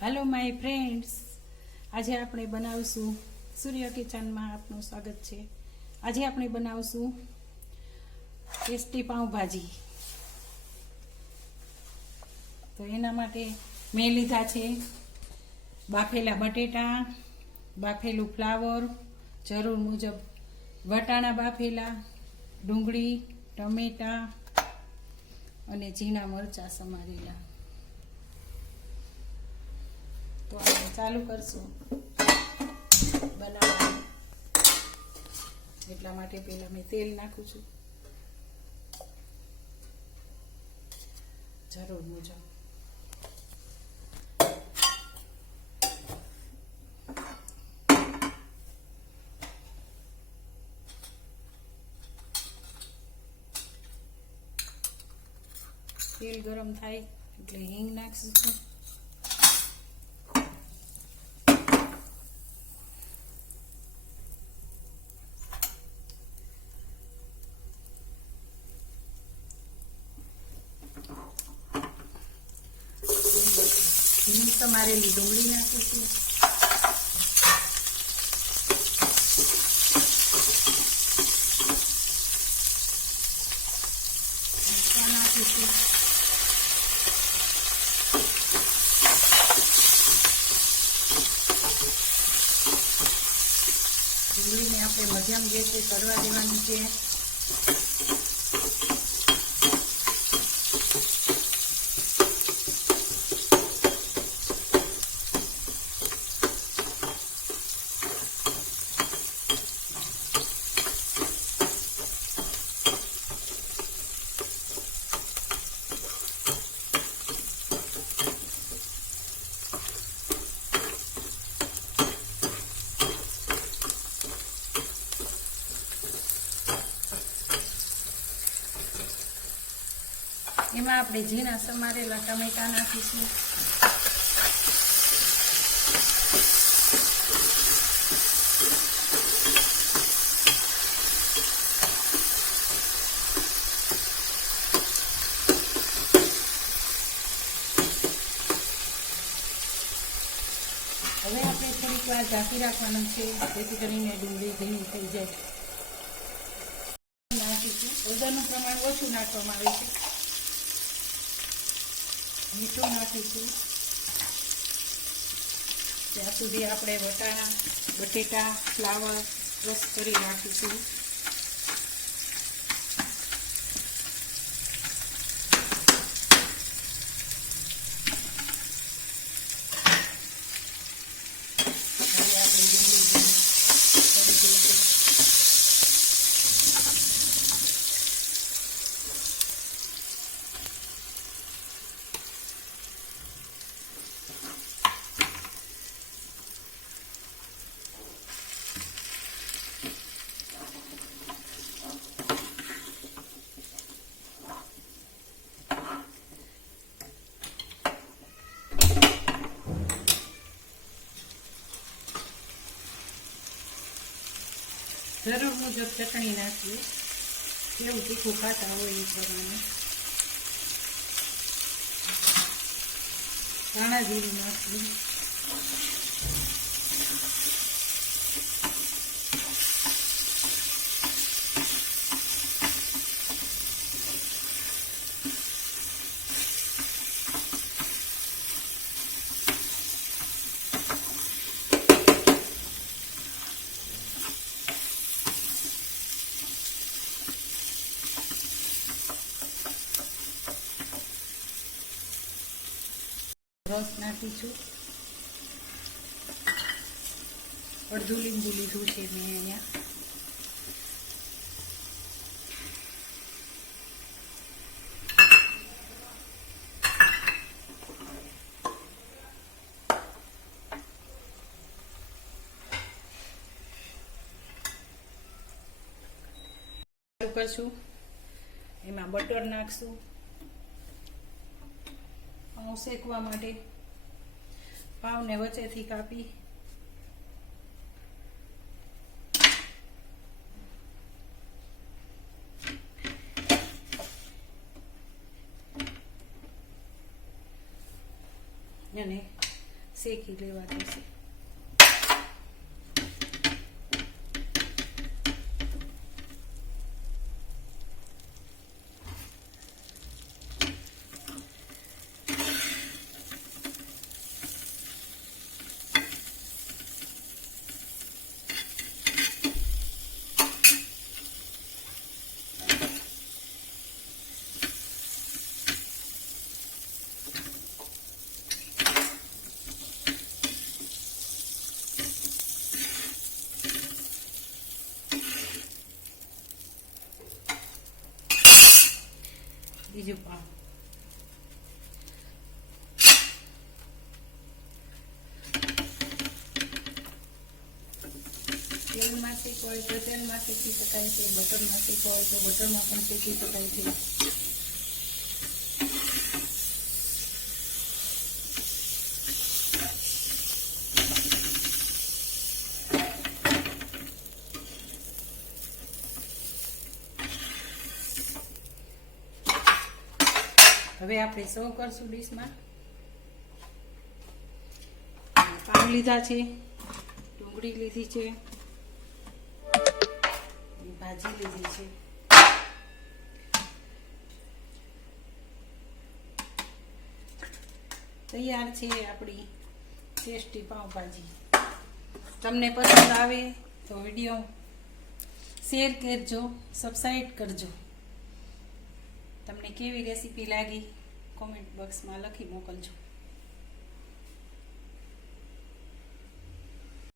Hello my friends, આજે આપણે બનાવશું સૂર્ય કિચનમાં આપનું સ્વાગત છે. આજે આપણે બનાવશું ટેસ્ટી પાવ ભાજી. તો એના માટે મેં લીધા છે બાફેલા બટેટા, બાફેલું ફ્લાવર, જરૂર મુજબ વટાણા બાફેલા, ડુંગળી, ટમેટા અને ઝીણા મરચાં સમારેલા. તો આપણે ચાલુ કરશું બનાવવાનું. એટલા માટે પહેલા મેં તેલ નાખું છું જરૂર મુજબ. તેલ ગરમ થાય એટલે હિંગ નાખશું. સમારેલી ડુંગળી નાખીશું. નાખીશું ડુંગળીને આપણે મધ્યમ ગેસે કરવા દેવાની છે. એમાં આપણે ઝીણા સમારેલા ટમેટા નાખીશું. હવે આપણે થોડીક વાર ઢાંકી રાખવાનું છે, જેથી કરીને ડુંગળી ભીની થઈ જાય. નાખીશું. હળદરનું પ્રમાણ ઓછું નાખવામાં આવે છે. મીઠું નાખીશું. ત્યાં સુધી આપણે વટાણા, બટેટા, ફ્લાવર ક્રશ કરી નાખીશું. હવે આપણે ડુંગળી કરી દઈશું. જરૂર મુજબ ચટણી નાખીએ, કેવું તીખું ખાતા હોય એ પ્રમાણે. ધાણા જીરું નાખીએ. રસ નાખીશું. અડધું લીંબુ લીધું છે મેં અહીંયા. ચાલુ કરશું. એમાં બટર નાખશું પાઉં શેકવા માટે. પાવને વચ્ચેથી કાપી અને શેકી લેવાનું છે. બીજું પાવ તેલમાં શેકવો હોય તો તેલમાં શેકી શકાય છે, બટરમાં શેકવો હોય તો બટરમાં પણ શેકી શકાય છે. હવે આપણે સર્વ કરશું ડીશમાં. પાવ લીધા છે, ડુંગળી લીધી છે, ભાજી લીધી છે. તૈયાર છે આપણી ટેસ્ટી પાવભાજી. તમને પસંદ આવે તો વિડીયો શેર કરજો, સબસ્ક્રાઈબ કરજો. તમને કેવી રેસીપી લાગી કોમેન્ટ બોક્સમાં લખી મોકલજો.